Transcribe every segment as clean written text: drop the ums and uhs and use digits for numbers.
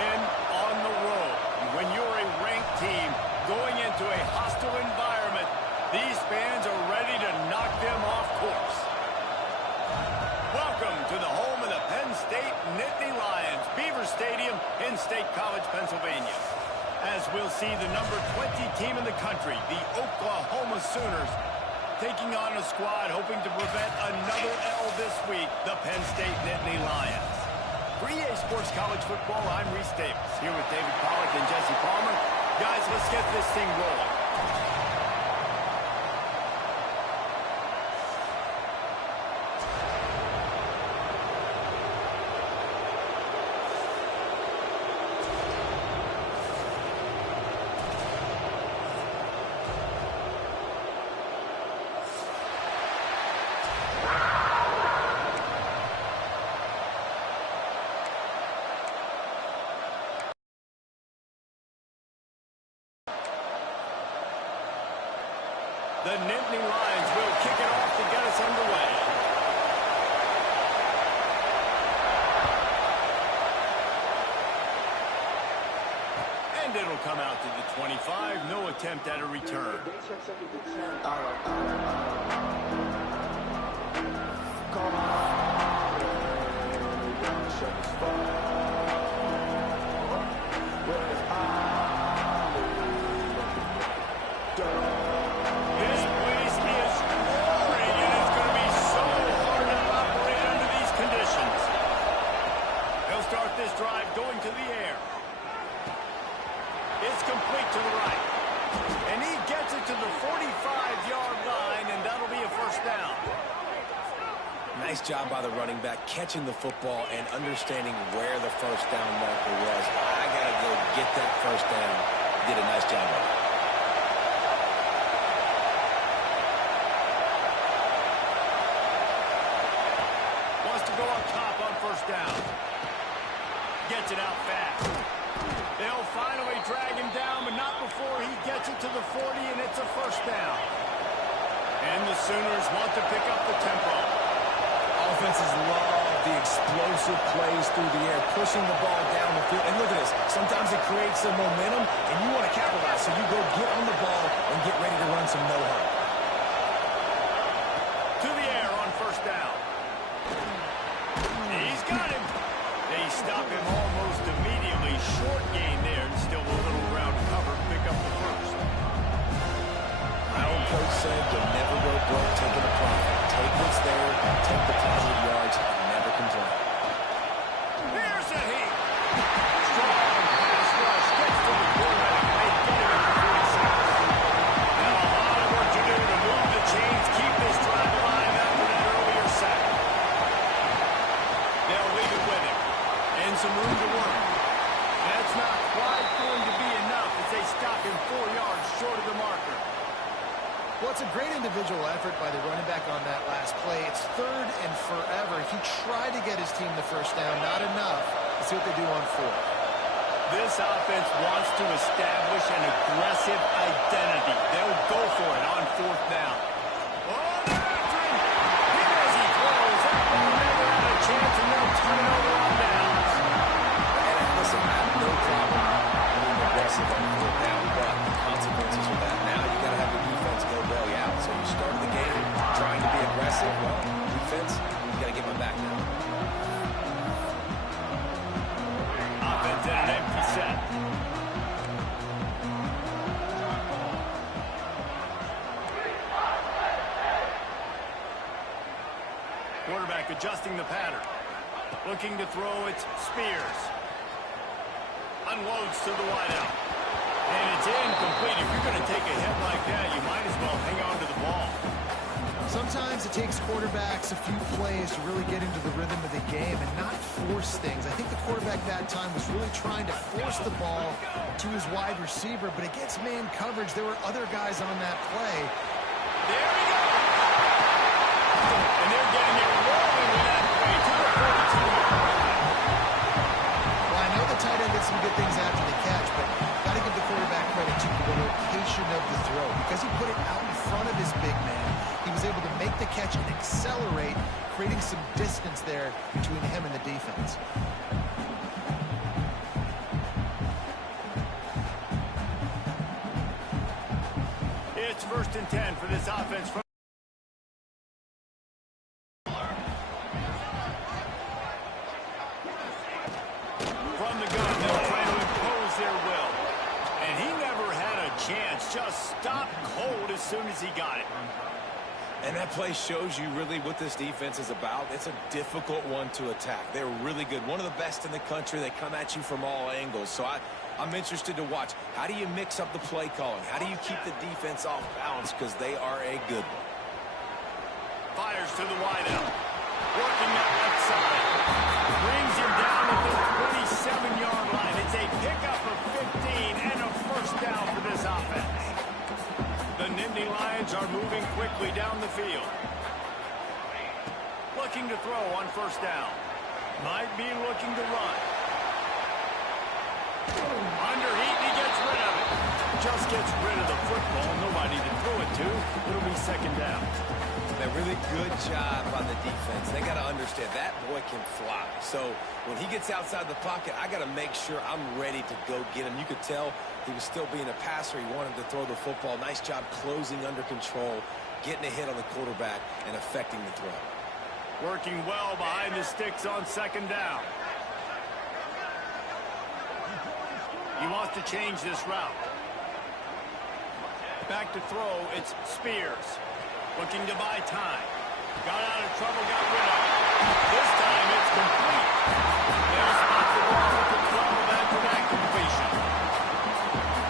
win on the road. When you're a ranked team going into a hostile environment, these fans are ready to knock them off course. Welcome to the home of the Penn State Nittany Lions, Beaver Stadium in State College, Pennsylvania. As we'll see the number 20 team in the country, the Oklahoma Sooners, taking on a squad hoping to prevent another L this week, the Penn State Nittany Lions. For EA Sports College Football, I'm Reese Davis, here with David Pollack and Jesse Palmer. Guys, let's get this thing rolling. The Nittany Lions will kick it off to get us underway. And it'll come out to the 25. No attempt at a return. This drive going to the air. It's complete to the right. And he gets it to the 45-yard line, and that'll be a first down. Nice job by the running back, catching the football and understanding where the first down marker was. I got to go get that first down. Did a nice job of it. Wants to go on top on first down. Gets it out fast. They'll finally drag him down, but not before he gets it to the 40, and it's a first down. And the Sooners want to pick up the tempo. Offenses love the explosive plays through the air, pushing the ball down the field. And look at this. Sometimes it creates some momentum, and you want to capitalize. So you go get on the ball and get ready to run some no-hunt. To the air on first down. He's got him. They stop him almost immediately. Short gain there, and still a little ground to cover to pick up the first. My old coach said you'll never go broke taking a profit. Take what's there, take the positive yards, and never complain. Here's a heat. Strong pass rush. Gets to the quarterback, and they get him at the 46. Now a lot of work to do to move the chains, keep this drive alive after that earlier sack. They'll leave it with him. And some room to work. That's not quite going to be enough as they stop him 4 yards short of the marker. Well, it's a great individual effort by the running back on that last play. It's third and forever. He tried to get his team the first down, not enough. Let's see what they do on fourth. This offense wants to establish an aggressive identity. They'll go for it on fourth down. Oh, they're after him. Here as he throws. That ball never had a chance, and they'll turn it over on downs. And listen, I have no problem being aggressive on fourth down, but the consequences of that. Now you got to have your defense go bail you out. So you start the game trying to be aggressive. Well, defense, you got to give them back now. Offense in an empty set. Quarterback adjusting the pattern. Looking to throw, it's Spears. Unloads to the wideout. And it's incomplete. If you're going to take a hit like that, you might as well hang on to the ball. Sometimes it takes quarterbacks a few plays to really get into the rhythm of the game and not force things. I think the quarterback that time was really trying to force the ball to his wide receiver, but against man coverage, there were other guys on that play. There we go. And they're getting it rolling with that play to the 42-yard line. Well, I know the tight end did some good things after the catch, but got to give the quarterback credit to the location of the throw. Because he put it out in front of his big man, he was able to make the catch and accelerate, creating some distance there between him and the defense. It's 1st and 10 for this offense. From the gun, they'll try to impose their will. And he never had a chance. Just stopped cold as soon as he got it. And that play shows you really what this defense is about. It's a difficult one to attack. They're really good. One of the best in the country. They come at you from all angles. So I'm interested to watch. How do you mix up the play calling? How do you keep the defense off balance? Because they are a good one. Fires to the wideout. Working that left side. Brings him down at the 27-yard line. It's a pickup of 15 and a 1st down for this offense. The Nittany Lions are moving quickly down the field. Looking to throw on 1st down. Might be looking to run. Under heat, he gets rid of it. Just gets rid of the football. Nobody to throw it to. It'll be 2nd down. A really good job on the defense. They got to understand that boy can fly. So when he gets outside the pocket, I got to make sure I'm ready to go get him. You could tell he was still being a passer. He wanted to throw the football. Nice job closing under control, getting a hit on the quarterback, and affecting the throw. Working well behind the sticks on 2nd down. He wants to change this route. Back to throw, it's Spears. Looking to buy time. Got out of trouble, got rid of it. This time it's complete. They'll spot the ball with the 12 after that completion.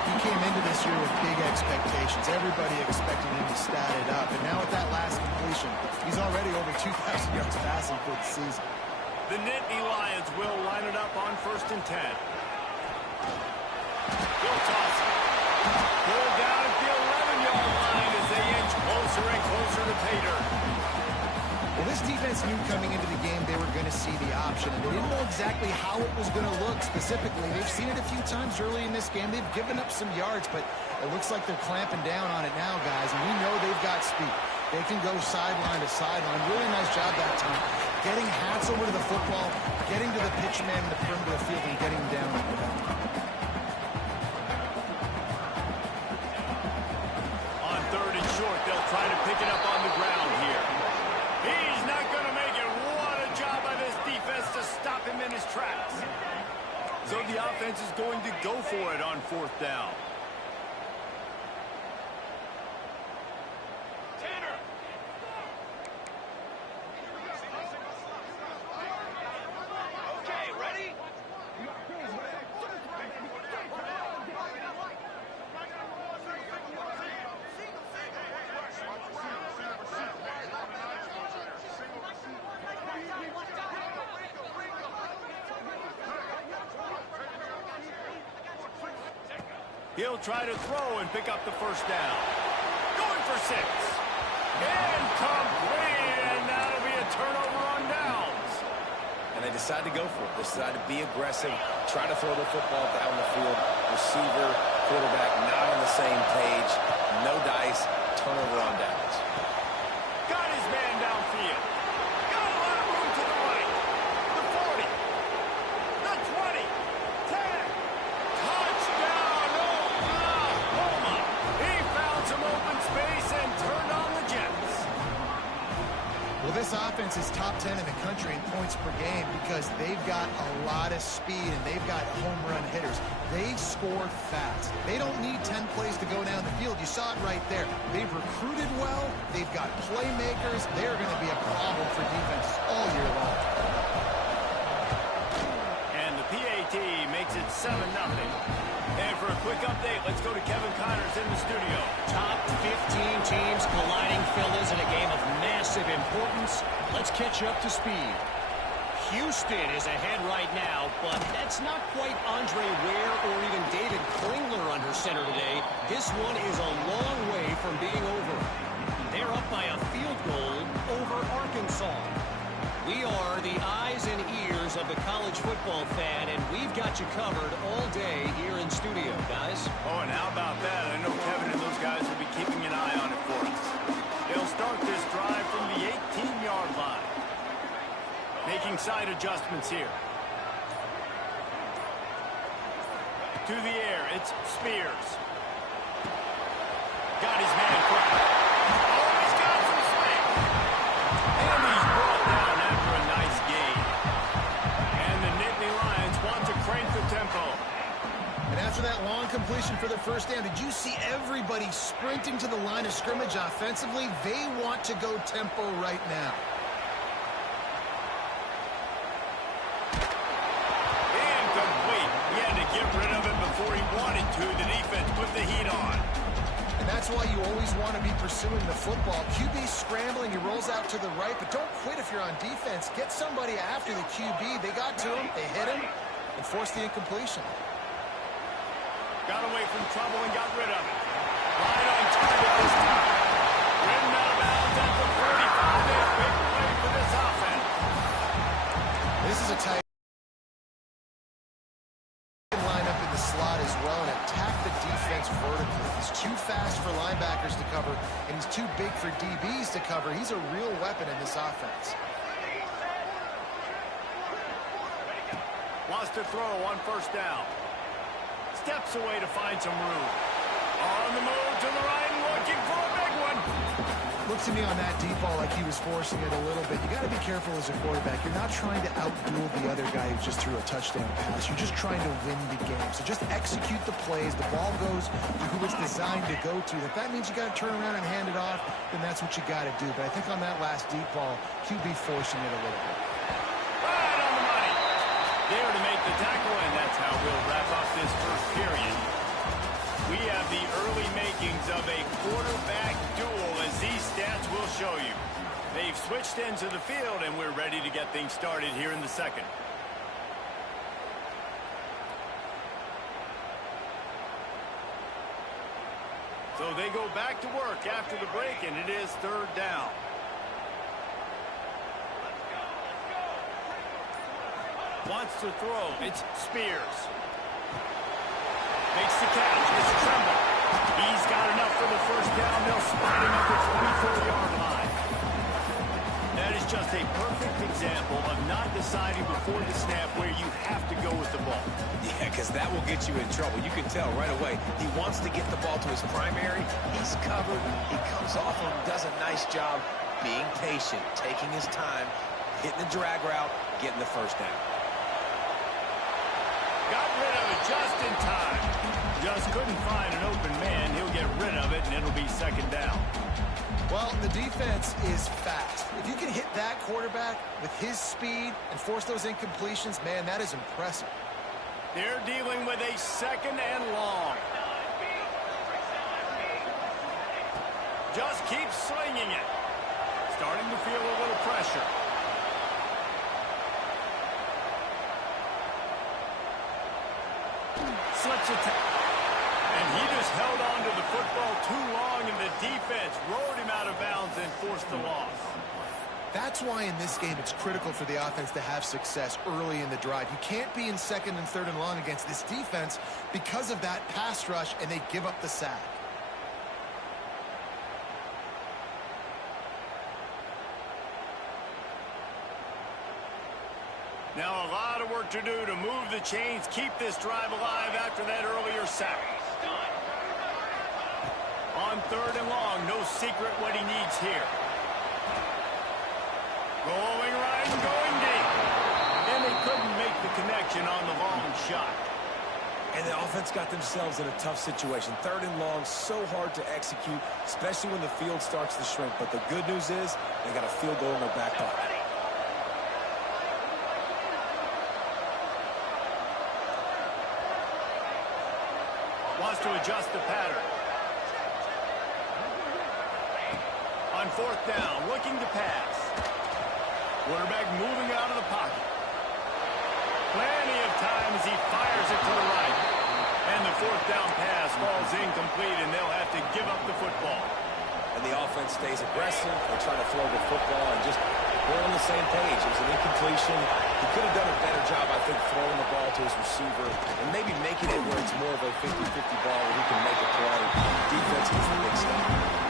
He came into this year with big expectations. Everybody expected him to stat it up. And now with that last completion, he's already over 2,000 yards passing for the season. The Nittany Lions will line it up on 1st and 10. He'll toss it. Pulled down at the 11-yard line as they inch closer and closer to pay dirt. Well, this defense knew coming into the game they were going to see the option, and they didn't know exactly how it was going to look specifically. They've seen it a few times early in this game. They've given up some yards, but it looks like they're clamping down on it now, guys, and we know they've got speed. They can go sideline to sideline. Really nice job that time. Getting hats over to the football, getting to the pitch man in the perimeter of the field, and getting down on the back. They'll try to pick it up on the ground here. He's not going to make it. What a job by this defense to stop him in his tracks. So the offense is going to go for it on 4th down. He'll try to throw and pick up the 1st down. Going for 6. Incomplete, and that'll be a turnover on downs. And they decide to go for it. They decide to be aggressive, try to throw the football down the field. Receiver, quarterback not on the same page. No dice, turnover on downs. Got his man downfield. Got a lot of room to the right. The 40. The 20. 10. Touchdown, Oklahoma. He found some open space and turned on the Jets. Well, this offense is top 10 in the country in points per game because they've got a lot of speed and they've got home run hitters. They score fast. They don't need 10 plays to go down the field. You saw it right there. They've recruited well. They've got playmakers. They're going to be a problem for defense all year long. And the PAT makes it 7-0. And for a quick update, let's go to Kevin Connors in the studio. Top 15 teams colliding, fellas, in a game of massive importance. Let's catch you up to speed. Houston is ahead right now, but that's not quite Andre Ware or even David Klingler under center today. This one is a long way from being over. They're up by a field goal over Arkansas. We are the eyes and ears of the college football fan, and we've got you covered all day here in studio, guys. Oh, and how about that? I know Kevin and those guys will be keeping an eye on it for us. They'll start this drive from the 18-yard line. Making side adjustments here. To the air, it's Spears. Got his man quickly. Oh, he's got some space. And he's brought down after a nice gain. And the Nittany Lions want to crank the tempo. And after that long completion for the first down, did you see everybody sprinting to the line of scrimmage offensively? They want to go tempo right now. Incomplete. He had to get rid of it before he wanted to. The defense put the heat on. And that's why you always want to be pursuing the football. QB scrambling, he rolls out to the right, but don't quit if you're on defense. Get somebody after the QB. They got to him, they hit him, and forced the incompletion. Got away from trouble and got rid of it. Right on target this time. Ridden out of bounds at the 45. A big play for this offense. This is a tight line up in the slot as well and attack the defense vertically. He's too fast for linebackers to cover, and he's too big for DBs to cover. He's a real weapon in this offense. Wants to throw on first down. Steps away to find some room. On the move to the right, looking for a big one. Looks to me on that deep ball like he was forcing it a little bit. You got to be careful as a quarterback. You're not trying to outduel the other guy who just threw a touchdown pass. You're just trying to win the game. So just execute the plays. The ball goes to who it's designed to go to. If that means you got to turn around and hand it off, then that's what you got to do. But I think on that last deep ball, QB forcing it a little bit. Right on the money. There to make the tackle, and that's how we'll wrap up this first period. We have the early makings of a quarterback duel, as these stats will show you. They've switched ends of the field, and we're ready to get things started here in the second. So they go back to work after the break, and it is third down. Wants to throw. It's Spears. Makes the catch. It's Tremble. He's got enough for the first down. They'll spot him at the 24-yard line. That is just a perfect example of not deciding before the snap where you have to go with the ball. Yeah, because that will get you in trouble. You can tell right away. He wants to get the ball to his primary. He's covered. He comes off and does a nice job being patient, taking his time, hitting the drag route, getting the first down. Got rid of it just in time. Just couldn't find an open man. He'll get rid of it, and it'll be second down. Well, the defense is fast. If you can hit that quarterback with his speed and force those incompletions, man, that is impressive. They're dealing with a second and long. Just keep slinging it. Starting to feel a little pressure. Slips it. And he just held on to the football too long, and the defense rode him out of bounds and forced the loss. That's why in this game it's critical for the offense to have success early in the drive. You can't be in second and third and long against this defense because of that pass rush, and they give up the sack. Now a lot of work to do to move the chains, keep this drive alive after that earlier sack. On third and long, no secret what he needs here. Going right and going deep. And they couldn't make the connection on the long shot. And the offense got themselves in a tough situation. Third and long, so hard to execute, especially when the field starts to shrink. But the good news is they got a field goal in their back pocket. Wants to adjust the pattern. On fourth down, looking to pass. Quarterback moving out of the pocket. Plenty of time as he fires it to the right. And the fourth down pass falls incomplete, and they'll have to give up the football. And the offense stays aggressive. They try to throw the football and just we're on the same page. It was an incompletion. He could have done a better job, I think, throwing the ball to his receiver and maybe making it where it's more of a 50-50 ball where he can make a play. Defense gets the big stop.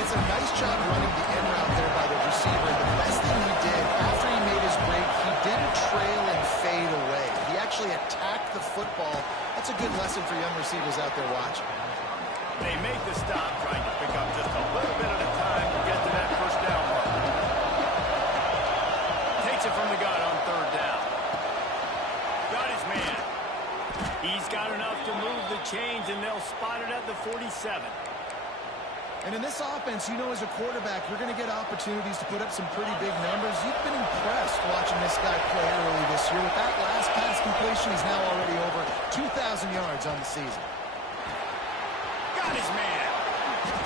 It's a nice job running the end route there by the receiver. The best thing he did after he made his break, he didn't trail and fade away. He actually attacked the football. That's a good lesson for young receivers out there watching. They make the stop, trying to pick up just a little bit at a time to get to that first down mark. Takes it from the gun on third down. Got his man. He's got enough to move the chains, and they'll spot it at the 47. And in this offense, you know, as a quarterback, you're going to get opportunities to put up some pretty big numbers. You've been impressed watching this guy play early this year. With that last pass completion, he's now already over 2,000 yards on the season. Got his man.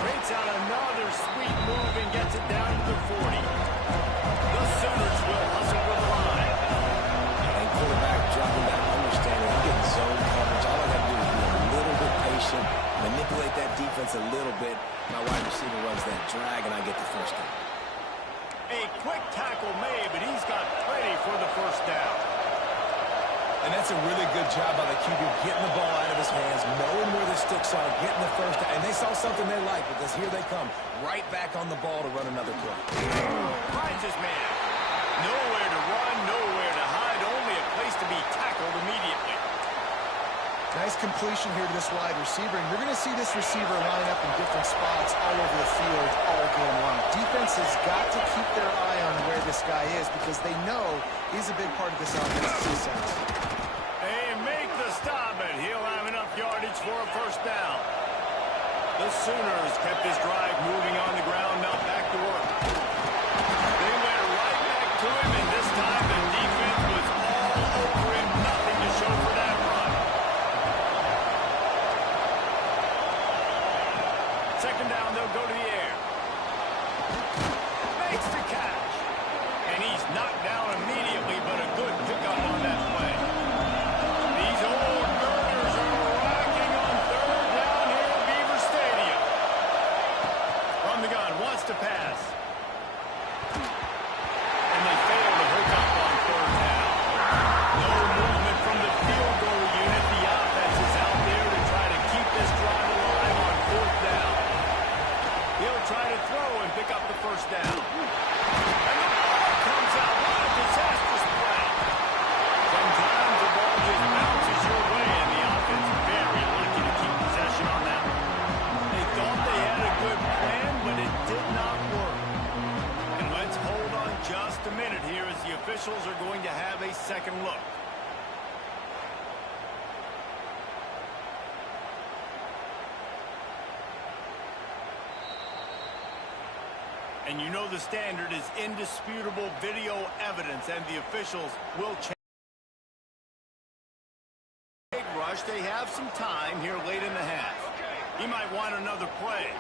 Breaks out another sweet move and gets it down to the 40. The Sooners will hustle with the line. And quarterback dropping that understanding. He gets zone coverage. All I got to do is be a little bit patient, manipulate that defense a little bit. My wide receiver runs that drag, and I get the first down. A quick tackle made, but he's got plenty for the first down. And that's a really good job by the QB, getting the ball out of his hands, knowing where the sticks are, getting the first down. And they saw something they like, because here they come, right back on the ball to run another play. Finds his man. Nowhere to run, nowhere to hide, only a place to be tackled immediately. Nice completion here to this wide receiver, and you're going to see this receiver line up in different spots all over the field all game long. Defense has got to keep their eye on where this guy is, because they know he's a big part of this offensive success. They make the stop, and he'll have enough yardage for a first down. The Sooners kept this drive moving on the ground, now back to work. They went right back to him, and this time the defense was all over him. Nothing to show for that run. Second down, they'll go to the air. Makes the catch. And he's knocked down immediately, but a good pickup on that play. These old girders are rocking on third down here at Beaver Stadium. From the gun, wants to pass. And they fail to hook up on third down. No movement from the field goal unit. The offense is out there to try to keep this drive alive on fourth down. He'll try to throw and pick up the first down. And the ball comes out. What a disastrous play. Sometimes the ball just bounces your way, and the offense is very lucky to keep possession on that one. They thought they had a good plan, but it did not work. And let's hold on just a minute here as the officials are going to have a second look. And you know the standard is indisputable video evidence, and the officials will check. Big rush, they have some time here late in the half. He might want another play.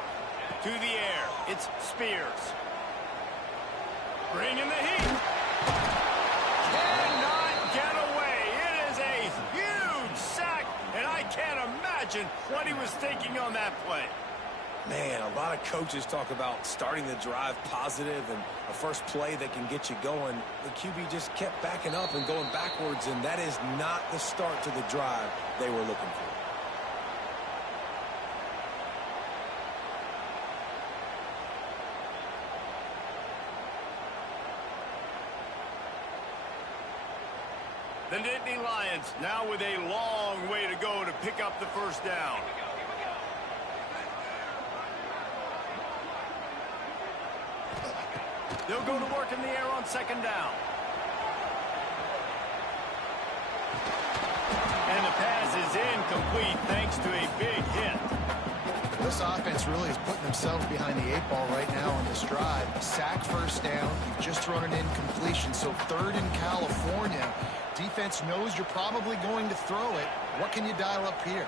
To the air, it's Spears. Bringing the heat. Cannot get away. It is a huge sack, and I can't imagine what he was thinking on that play. Man, a lot of coaches talk about starting the drive positive and a first play that can get you going. The QB just kept backing up and going backwards, and that is not the start to the drive they were looking for. The Nittany Lions now with a long way to go to pick up the first down. They'll go to work in the air on second down. And the pass is incomplete thanks to a big hit. This offense really is putting themselves behind the 8 ball right now on this drive. Sack first down. You've just thrown an incompletion. So third in California. Defense knows you're probably going to throw it. What can you dial up here?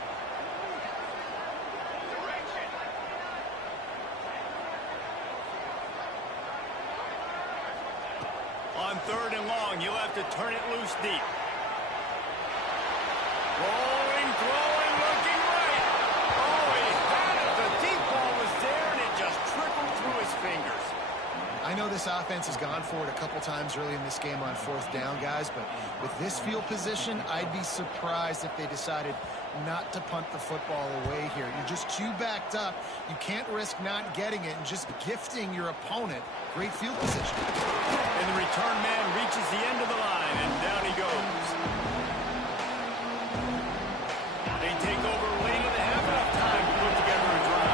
On third and long, you'll have to turn it loose deep. Rolling, throwing, looking right. Oh, he had it. The deep ball was there, and it just trickled through his fingers. I know this offense has gone for it a couple times early in this game on fourth down, guys, but with this field position, I'd be surprised if they decided not to punt the football away here. You're just too backed up. You can't risk not getting it and just gifting your opponent great field position. And the return man reaches the end of the line, and down he goes. They take over late in the half, enough time to put together a drive.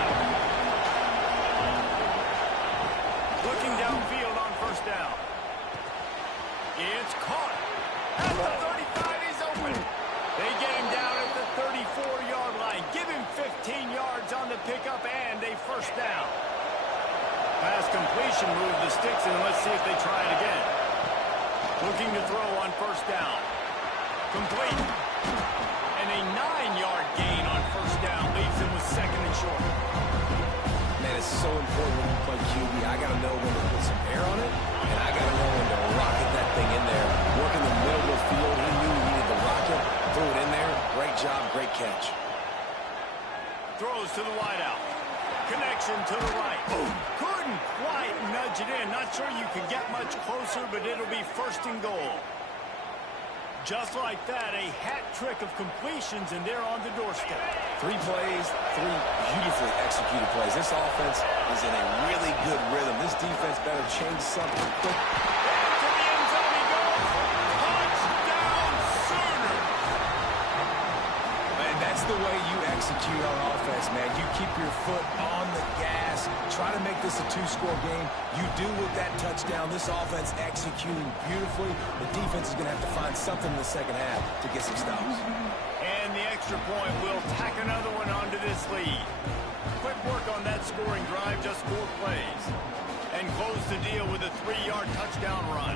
up and a first down. Pass completion moves the sticks, and let's see if they try it again. Looking to throw on first down. Complete. And a 9-yard gain on first down leaves him with second and short. Man, it's so important when you play QB. I got to know when to put some air on it, and I got to know when to rocket that thing in there. Work in the middle of the field. He knew he needed to rock it. Threw it in there. Great job, great catch. Throws to the wideout. Connection to the right. Couldn't quite nudge it in. Not sure you can get much closer, but it'll be first and goal. Just like that, a hat trick of completions, and they're on the doorstep. 3 plays, 3 beautifully executed plays. This offense is in a really good rhythm. This defense better change something quick. To the end zone he goes. Touchdown Sooners! Man, that's the way you execute on offense, man. You keep your foot on the gas. Try to make this a 2-score game. You do with that touchdown. This offense executing beautifully. The defense is going to have to find something in the second half to get some stops. And the extra point will tack another one onto this lead. Quick work on that scoring drive, just 4 plays. And close the deal with a 3-yard touchdown run.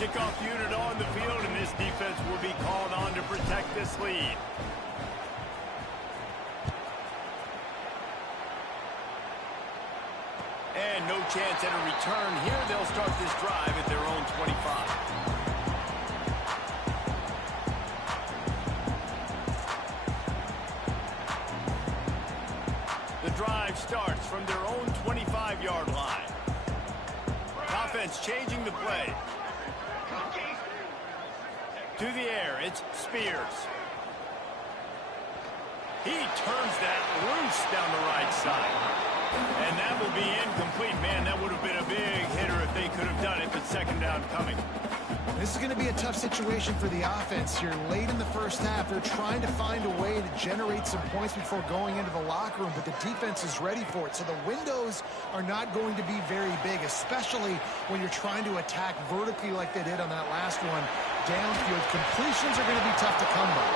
Kickoff unit on the field, and this defense will be called on to protect this lead. And no chance at a return here. They'll start this drive at their own 25. The drive starts from their own 25-yard line. Offense changing the play. To the air, it's Spears. He turns that loose down the right side. And that will be incomplete. Man, that would have been a big hitter if they could have done it, but second down coming. This is going to be a tough situation for the offense here. Late in the first half, they're trying to find a way to generate some points before going into the locker room, but the defense is ready for it. So the windows are not going to be very big, especially when you're trying to attack vertically like they did on that last one. Downfield completions are going to be tough to come by.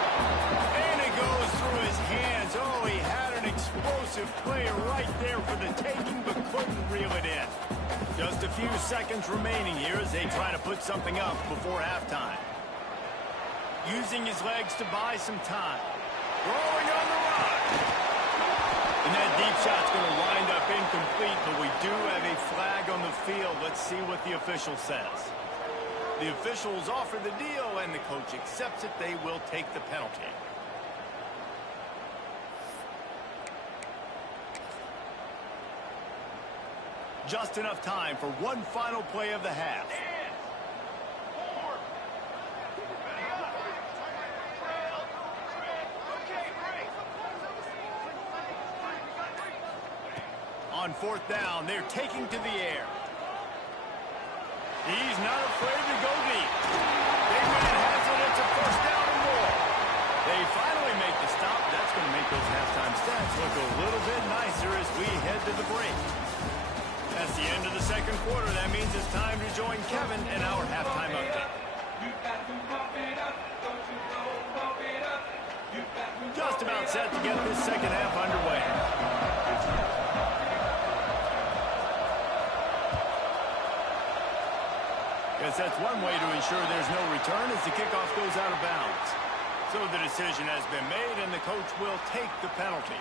And it goes through his hands. Oh, he had an explosive play right there for the taking, but couldn't reel it in. Just a few seconds remaining here as they try to put something up before halftime. Using his legs to buy some time. Throwing on the run. And that deep shot's going to wind up incomplete, but we do have a flag on the field. Let's see what the official says. The officials offer the deal, and the coach accepts it. They will take the penalty. Just enough time for one final play of the half. On fourth down, they're taking to the air. He's not afraid to go deep. Big man has it. It's a first down and more. They finally make the stop. That's going to make those halftime stats look a little bit nicer as we head to the break. That's the end of the second quarter. That means it's time to join Kevin in our halftime update. Just about set to get this second half underway. Guess that's one way to ensure there's no return as the kickoff goes out of bounds. So the decision has been made, and the coach will take the penalty.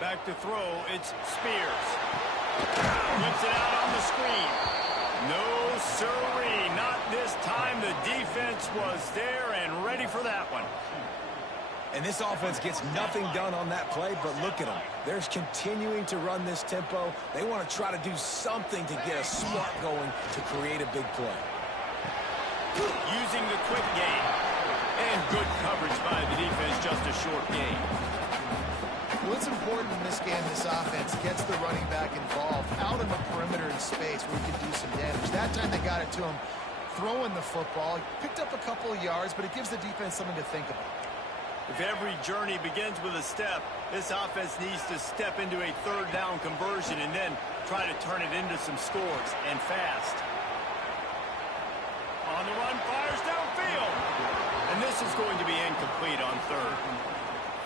Back to throw, it's Spears. Flips it out on the screen. No sirree, not this time. The defense was there and ready for that one. And this offense gets nothing done on that play, but look at them. They're continuing to run this tempo. They want to try to do something to get a spark going to create a big play. Using the quick game. And good coverage by the defense, just a short gain. What's important in this game, this offense gets the running back involved out in the perimeter in space where he can do some damage. That time they got it to him throwing the football. He picked up a couple of yards, but it gives the defense something to think about. If every journey begins with a step, this offense needs to step into a third down conversion and then try to turn it into some scores, and fast. On the run, fires downfield. And this is going to be incomplete on third.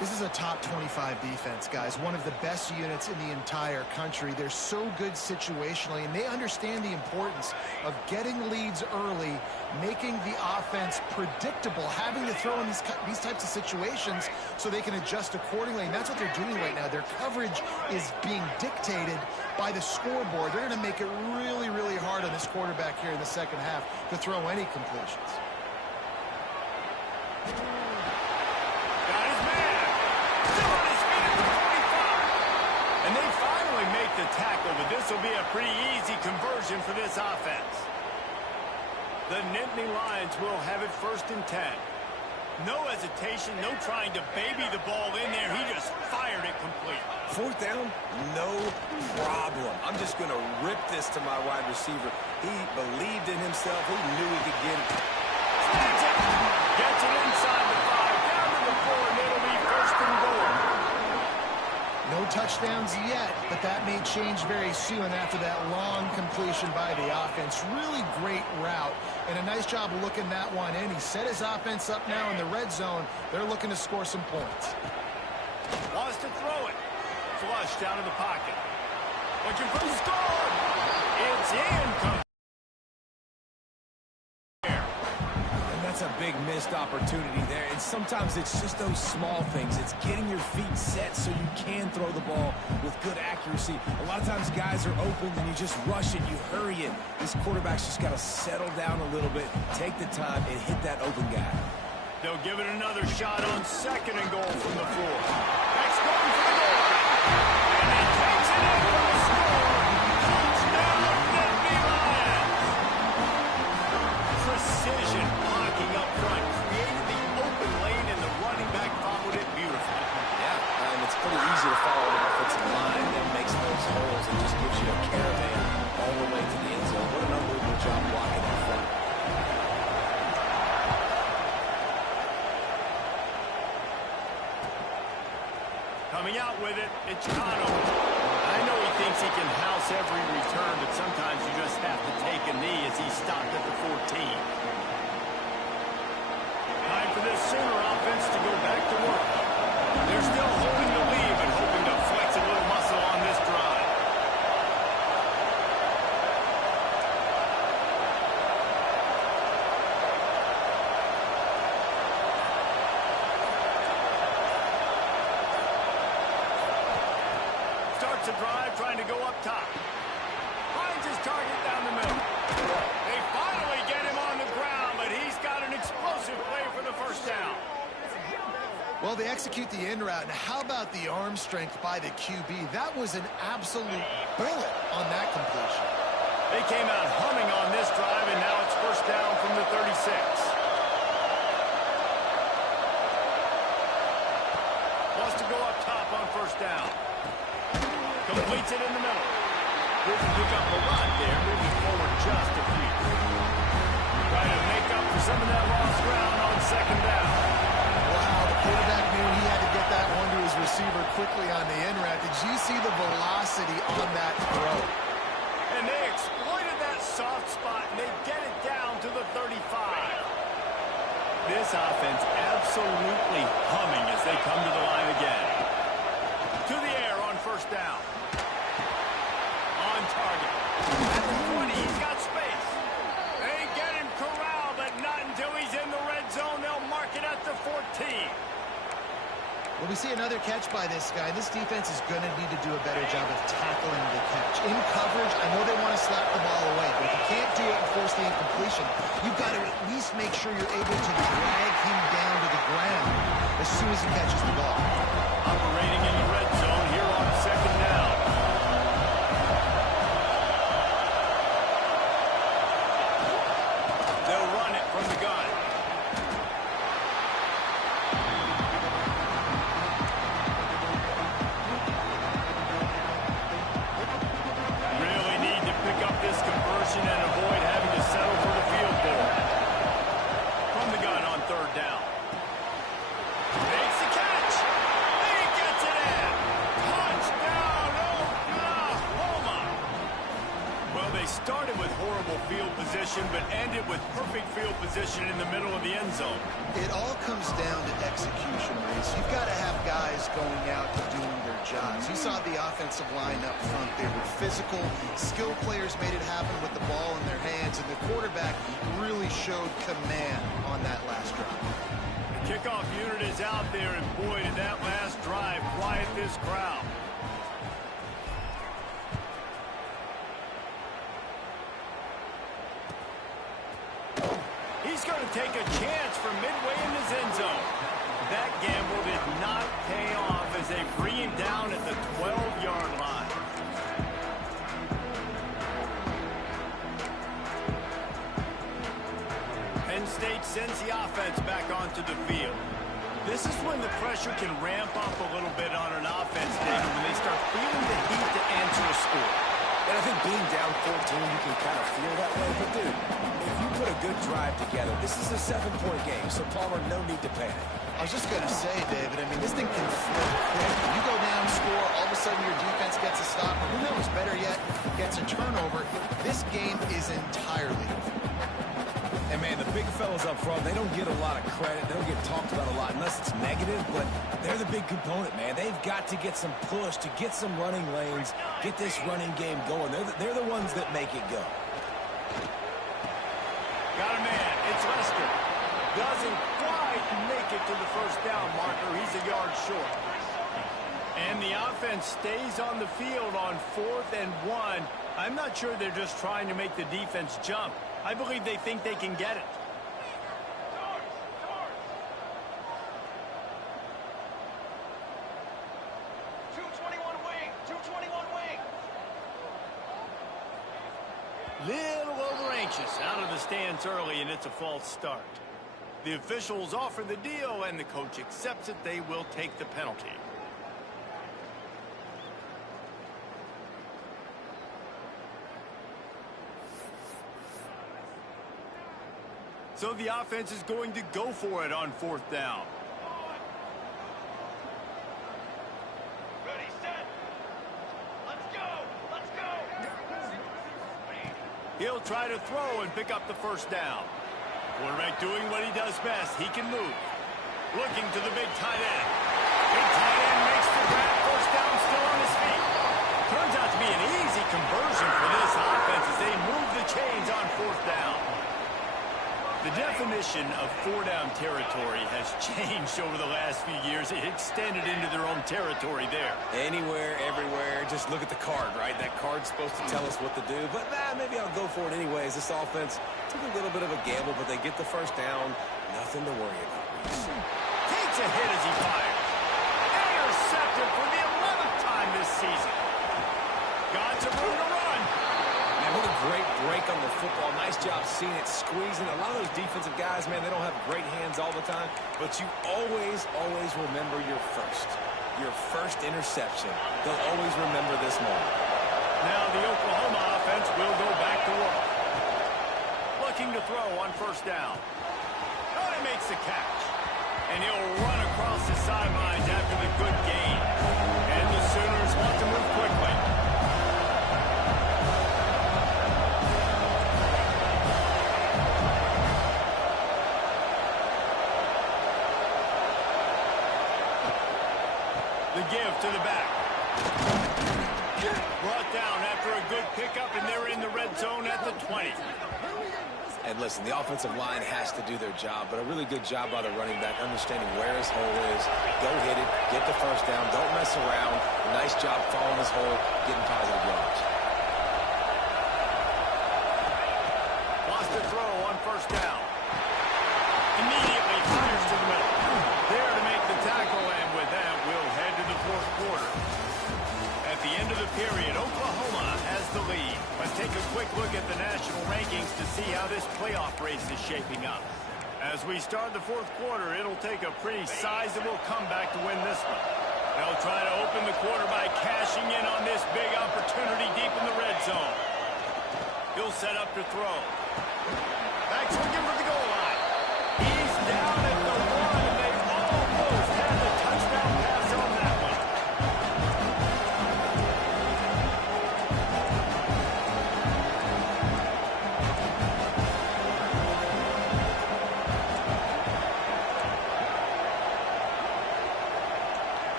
This is a top 25 defense, guys. One of the best units in the entire country. They're so good situationally, and they understand the importance of getting leads early, making the offense predictable, having to throw in these types of situations so they can adjust accordingly. And that's what they're doing right now. Their coverage is being dictated by the scoreboard. They're going to make it really, really hard on this quarterback here in the second half to throw any completions. The tackle, but this will be a pretty easy conversion for this offense. The Nittany Lions will have it 1st and 10. No hesitation, no trying to baby the ball in there. He just fired it complete. 4th down, no problem. I'm just going to rip this to my wide receiver. He believed in himself. He knew he could get it. Gets it inside the 5, down to the 4, and it'll be 1st and goal. No touchdowns yet, but that may change very soon after that long completion by the offense. Really great route, and a nice job of looking that one in. He set his offense up now in the red zone. They're looking to score some points. Wants to throw it. Flush down in the pocket. Looking for the score. It's in. That's a big missed opportunity there, and sometimes it's just those small things. It's getting your feet set so you can throw the ball with good accuracy. A lot of times guys are open and you just rush it, you hurry it. This quarterback's just got to settle down a little bit, take the time, and hit that open guy. They'll give it another shot on 2nd and goal from the 4. Next going for the goal. And he takes it in for the score. Touchdown, Nittany Lions. Precision. Up front, created the open lane, and the running back followed it beautifully. Yeah, and it's pretty easy to follow an offensive line that makes those holes and just gives you a caravan all the way to the end zone. What an unbelievable job blocking up front. Coming out with it, it's Ncaa. I know he thinks he can house every return, but sometimes you just have to take a knee as he stopped at the 14. Time for this Sooner offense to go back to work. They're still holding the lead, but hoping to flex a little muscle on this drive. Starts a drive, trying to go up top. Finds his target down the middle. They finally get him on the ground, but he's got an explosive play for the 1st down. Well, they execute the in route, and how about the arm strength by the QB? That was an absolute bullet on that completion. They came out humming on this drive, and now it's 1st down from the 36. Wants to go up top on 1st down. Completes it in the middle. Didn't pick up a lot there, moving forward just a few. Trying to make up for some of that lost ground on 2nd down. Wow, the quarterback knew he had to get that one to his receiver quickly on the in route. Did you see the velocity on that throw? And they exploited that soft spot, and they get it down to the 35. This offense absolutely humming as they come to the line again. To the air on 1st down. On target. At the 20, he's got space. They get him corralled, but not until he's in the red zone. They'll mark it at the 14. Well, we see another catch by this guy. This defense is going to need to do a better job of tackling the catch. In coverage, I know they want to slap the ball away, but if you can't do it and force the incompletion, you've got to at least make sure you're able to drag him down to the ground as soon as he catches the ball. Operating in the red zone here on 2nd down. They'll run it from the gun. Really need to pick up this conversion and avoid having to settle for the field goal. From the gun on 3rd down. They position, but ended with perfect field position in the middle of the end zone. It all comes down to execution, Reese. You've got to have guys going out and doing their jobs. You saw the offensive line up front. They were physical. Skilled players made it happen with the ball in their hands, and the quarterback really showed command on that last drive. The kickoff unit is out there, and boy, did that last drive quiet this crowd. He's going to take a chance from midway in his end zone. That gamble did not pay off as they bring him down at the 12-yard line. Penn State sends the offense back onto the field. This is when the pressure can ramp up a little bit on an offense, David, when they start feeling the heat to answer a score. And I think being down 14, you can kind of feel that way. But, dude, if you put a good drive together, this is a 7-point game, so, Palmer, no need to panic. I was just going to say, David, I mean, this thing can flip quick. You go down, score, all of a sudden your defense gets a stop. Who knows, better yet, gets a turnover. This game is entirely different. And, man, the big fellas up front, they don't get a lot of credit. They don't get talked about a lot unless it's negative, but they're the big component, man. They've got to get some push, to get some running lanes, get this running game going. They're the ones that make it go. Got a man. It's Lester. Doesn't quite make it to the first down marker. He's a yard short. And the offense stays on the field on 4th and 1. I'm not sure they're just trying to make the defense jump. I believe they think they can get it. Little over anxious out of the stands early, and it's a false start. The officials offer the deal, and the coach accepts it. They will take the penalty. So the offense is going to go for it on 4th down. Ready, set. Let's go. Let's go. He'll try to throw and pick up the first down. Quarterback doing what he does best. He can move. Looking to the big tight end. Big tight end makes the grab. First down, still on his feet. Turns out to be an easy conversion for this offense as they move the chains on 4th down. The definition of 4-down territory has changed over the last few years. It extended into their own territory there. Anywhere, everywhere, just look at the card, right? That card's supposed to tell us what to do, but maybe I'll go for it anyways. This offense took a little bit of a gamble, but they get the first down. Nothing to worry about. Takes a hit as he fires. Intercepted for the 11th time this season. Got some room to run. Man, what a great break on the football. Nice job seeing it, squeezing. A lot of those defensive guys, man, they don't have great hands all the time, but you always remember your first interception. They'll always remember this moment. Now the Oklahoma offense will go back to work. Looking to throw on 1st down. Oh, he makes the catch. And he'll run across the sidelines after the good gain. And the Sooners want to move quickly. The give to the back. Brought down after a good pickup, and they're in the red zone at the 20. And listen, the offensive line has to do their job, but a really good job by the running back, understanding where his hole is. Go hit it, get the first down, don't mess around. Nice job following his hole, getting positive yards. Lost a throw on 1st down. Immediately fires to the middle. There to make the tackle, and with that, we'll head to the 4th quarter. At the end of the period, Oklahoma has the lead. Let's take a quick look at the national rankings to see how this playoff race is shaping up. As we start the 4th quarter, it'll take a pretty sizable comeback to win this one. They'll try to open the quarter by cashing in on this big opportunity deep in the red zone. He'll set up to throw. Back looking for the goal line. He's down at the 1, and they almost had the touchdown pass on that one.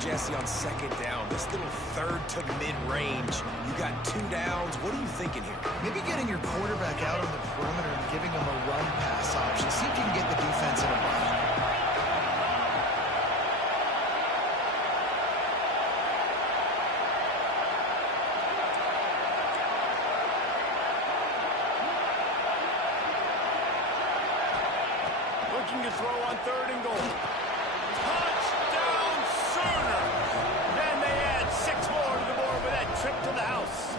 Jesse, on second down. This little third to mid-range. You got 2 downs. What are you thinking here? Maybe getting your quarterback out on the perimeter and giving him a run pass option. See if you can get the defense in a bind. Looking to throw on 3rd and goal. Touchdown Sooners! And they add 6 more to the board with that trip to the house.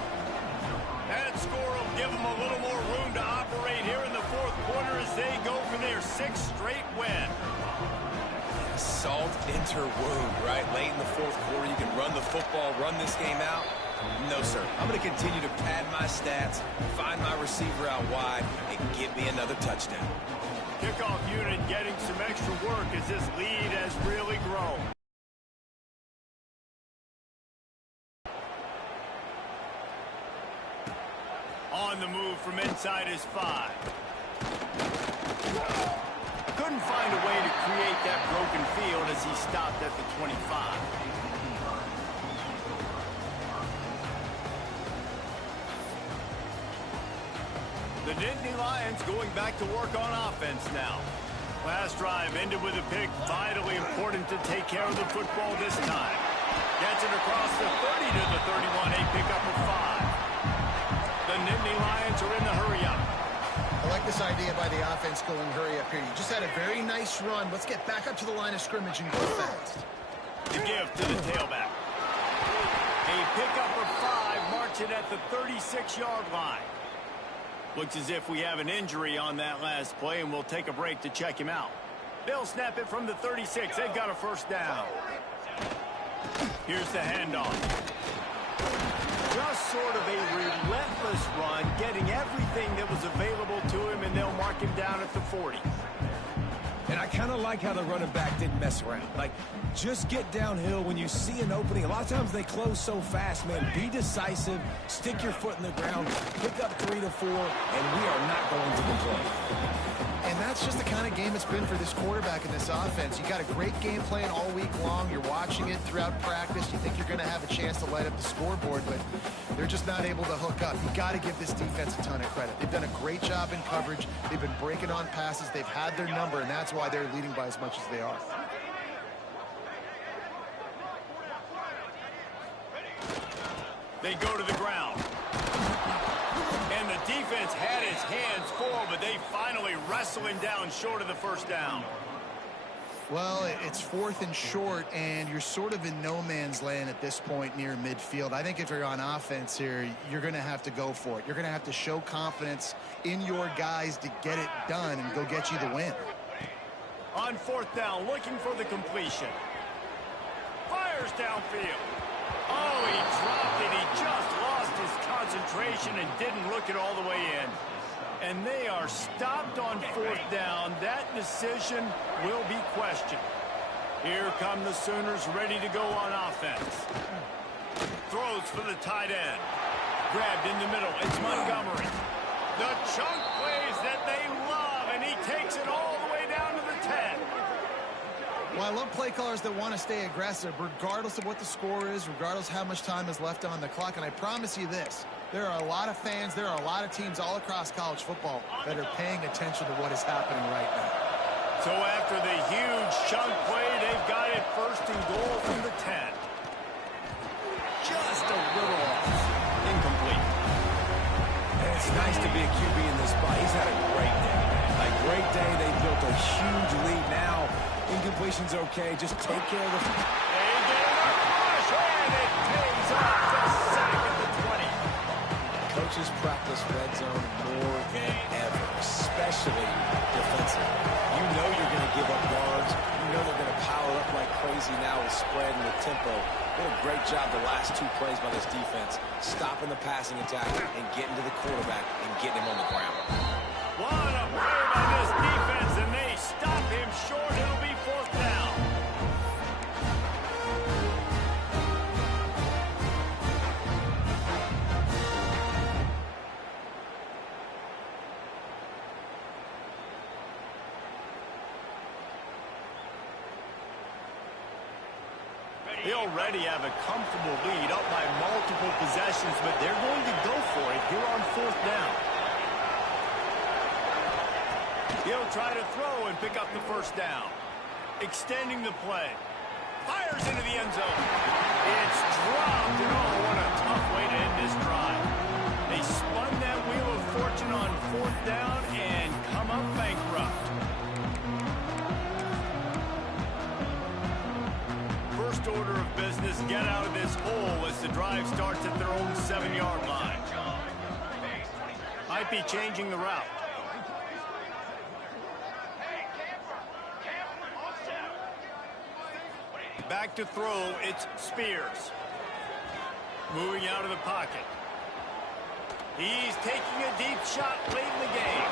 That score will give them a little more room to operate here in the 4th quarter as they go for their 6th straight win. Salt enter wound, right? Late in the 4th quarter, you can run the football, run this game out. No, sir. I'm going to continue to pad my stats, find my receiver out wide, and get me another touchdown. Kickoff unit getting some extra work as this lead has really grown. On the move from inside his 5. Couldn't find a way to create that broken field as he stopped at the 25. The Nittany Lions going back to work on offense now. Last drive ended with a pick. Vitally important to take care of the football this time. Gets it across the 30 to the 31. A pickup of 5. The Nittany Lions are in the hurry-up. I like this idea by the offense going hurry up here. You just had a very nice run. Let's get back up to the line of scrimmage and go fast. The give to the tailback. A pickup of 5 marching at the 36-yard line. Looks as if we have an injury on that last play, and we'll take a break to check him out. They'll snap it from the 36. They've got a 1st down. Here's the handoff. Just sort of a relentless run, getting everything that was available to him, and they'll mark him down at the 40. And I kind of like how the running back didn't mess around. Like, just get downhill when you see an opening. A lot of times they close so fast, man. Be decisive, stick your foot in the ground, pick up 3 to 4, and we are not going to the play. And that's just the kind of game it's been for this quarterback in this offense. You got a great game plan all week long. You're watching it throughout practice. You think you're going to have a chance to light up the scoreboard, but they're just not able to hook up. You got to give this defense a ton of credit. They've done a great job in coverage. They've been breaking on passes. They've had their number, and that's why they're leading by as much as they are. They go to the ground. And the defense had its hands full, but they finally wrestle him down short of the 1st down. Well, it's 4th and short, and you're sort of in no man's land at this point near midfield. I think if you're on offense here, you're going to have to go for it. You're going to have to show confidence in your guys to get it done and go get you the win. On 4th down, looking for the completion. Fires downfield. Oh, he dropped it. He just lost his concentration and didn't look it all the way in. And they are stopped on 4th down. That decision will be questioned. Here come the Sooners ready to go on offense. Throws for the tight end. Grabbed in the middle. It's Montgomery. The chunk plays that they love, and he takes it all the way down to the 10. Well, I love play callers that want to stay aggressive, regardless of what the score is, regardless how much time is left on the clock. And I promise you this, there are a lot of fans, there are a lot of teams all across college football that are paying attention to what is happening right now. So after the huge chunk play, they've got it 1st and goal from the 10. Just a little off. Incomplete. And it's nice to be a QB in this spot. He's had a great day. A great day. They built a huge lead now. Incompletion's okay. Just take care of the... They get a rush, and it pays off the sack at the 20. Coaches practice red zone more than ever, especially defensive. You know you're going to give up yards. You know they're going to pile up like crazy now with spread and with tempo. What a great job the last 2 plays by this defense, stopping the passing attack and getting to the quarterback and getting him on the ground. What a play by this defense, and they stop him short. It'll be 4th down. They already have a comfortable lead up by multiple possessions, but they're going to go for it here on 4th down. He'll try to throw and pick up the 1st down. Extending the play. Fires into the end zone. It's dropped, and oh, what a tough way to end this drive. They spun that wheel of fortune on 4th down and come up bankrupt. First order of business, get out of this hole as the drive starts at their own 7-yard line. Might be changing the route. Back to throw, it's Spears. Moving out of the pocket. He's taking a deep shot late in the game.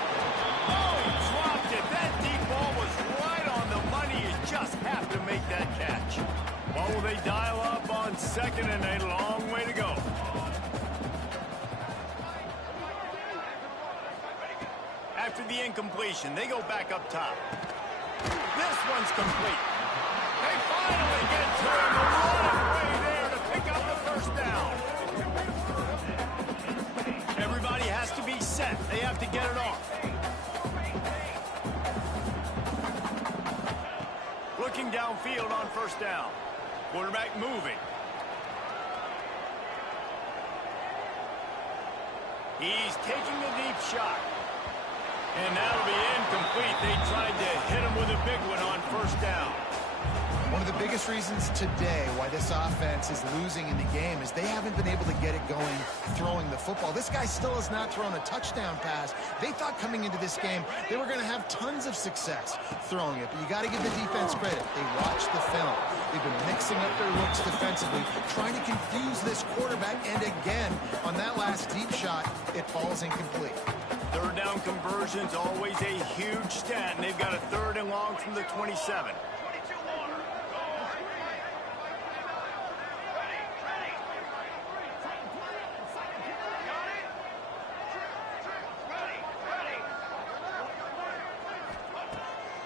Oh, he dropped it. That deep ball was right on the money. You just have to make that catch. What will they dial up on 2nd and a long way to go? After the incompletion, they go back up top. This one's complete. They finally get to him. A lot of way there to pick up the 1st down. Everybody has to be set. They have to get it off. Looking downfield on 1st down. Quarterback moving. He's taking a deep shot. And that'll be incomplete. They tried to hit him with a big one on 1st down. One of the biggest reasons today why this offense is losing in the game is they haven't been able to get it going throwing the football. This guy still has not thrown a touchdown pass. They thought coming into this game they were going to have tons of success throwing it, but you got to give the defense credit. They watched the film. They've been mixing up their looks defensively, trying to confuse this quarterback, and again, on that last deep shot, it falls incomplete. 3rd down conversion's always a huge stat, and they've got a 3rd and long from the 27.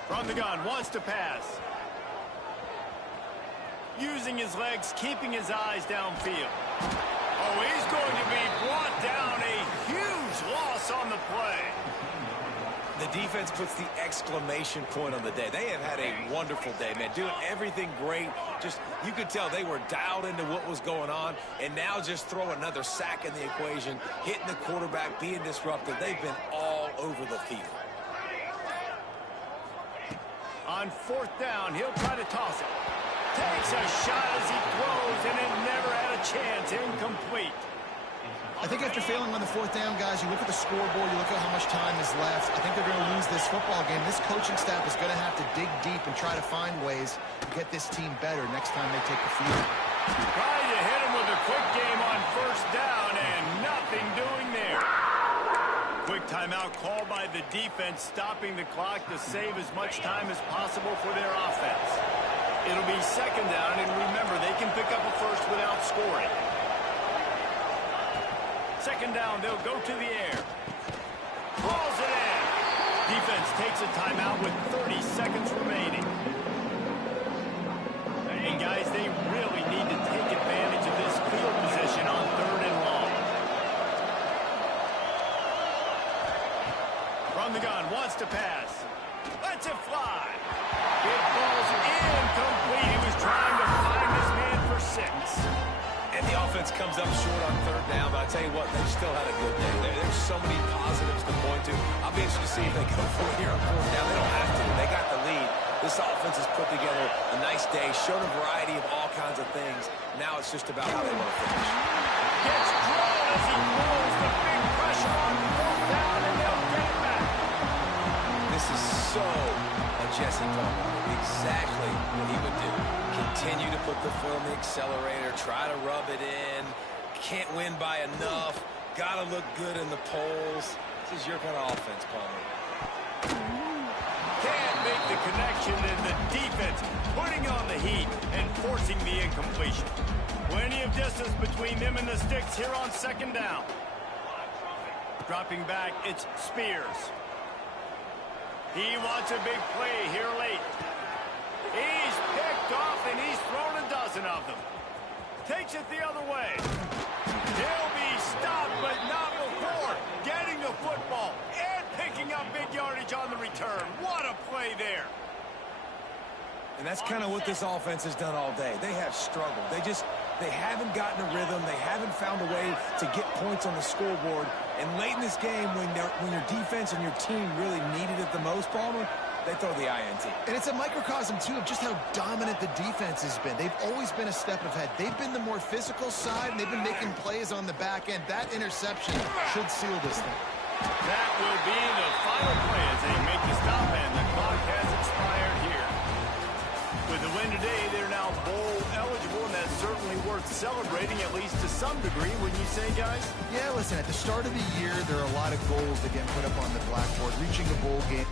From the gun, wants to pass. Using his legs, keeping his eyes downfield. Oh, he's going to be brought down. A huge loss on the play. The defense puts the exclamation point on the day. They have had a wonderful day, man. Doing everything great. Just, you could tell they were dialed into what was going on. And now just throw another sack in the equation. Hitting the quarterback, being disruptive. They've been all over the field. On 4th down, he'll try to toss it. Takes a shot as he throws, and it never had a chance. Incomplete. I think after failing on the 4th down, guys, you look at the scoreboard, you look at how much time is left. I think they're going to lose this football game. This coaching staff is going to have to dig deep and try to find ways to get this team better next time they take the field. Trying to hit him with a quick game on 1st down, and nothing doing there. Quick timeout called by the defense, stopping the clock to save as much time as possible for their offense. It'll be 2nd down, and remember, they can pick up a 1st without scoring. 2nd down, they'll go to the air. Balls it in. Defense takes a timeout with 30 seconds remaining. And guys, they really need to take advantage of this field position on 3rd and long. From the gun, wants to pass. Lets it fly. It falls incomplete. He was trying to find his man for 6. And the offense comes up short on 3rd down, but I tell you what, they still had a good day. There's so many positives to point to. I'll be interested to see if they go for it here on 4th down. They don't have to. They got the lead. This offense has put together a nice day, showed a variety of all kinds of things. Now it's just about how they want to finish. Gets drawn as he throws the big pressure on 4th down, and they'll get it back. This is so a Jesse Palmer. Exactly what he would do. Continue to put the foot on the accelerator, try to rub it in. Can't win by enough. Got to look good in the polls. This is your kind of offense, Palmer. Can't make the connection, and the defense putting on the heat and forcing the incompletion. Plenty of distance between them and the sticks here on 2nd down. Dropping back, it's Spears. He wants a big play here late. He's picked off, and he's thrown a dust dozen of them. Takes it the other way. He'll be stopped, but not before getting the football and picking up big yardage on the return. What a play there. And that's kind of what this offense has done all day. They have struggled. They haven't gotten a rhythm. They haven't found a way to get points on the scoreboard. And late in this game, when your defense and your team really needed it the most, Palmer, they throw the INT. And it's a microcosm, too, of just how dominant the defense has been. They've always been a step ahead. They've been the more physical side, and they've been making plays on the back end. That interception should seal this thing. That will be the final play as they make the stop, and the clock has expired here. With the win today, they're now bowl eligible, and that's certainly worth celebrating, at least to some degree, wouldn't you say, guys? Yeah, listen, at the start of the year, there are a lot of goals that get put up on the blackboard. Reaching a bowl game.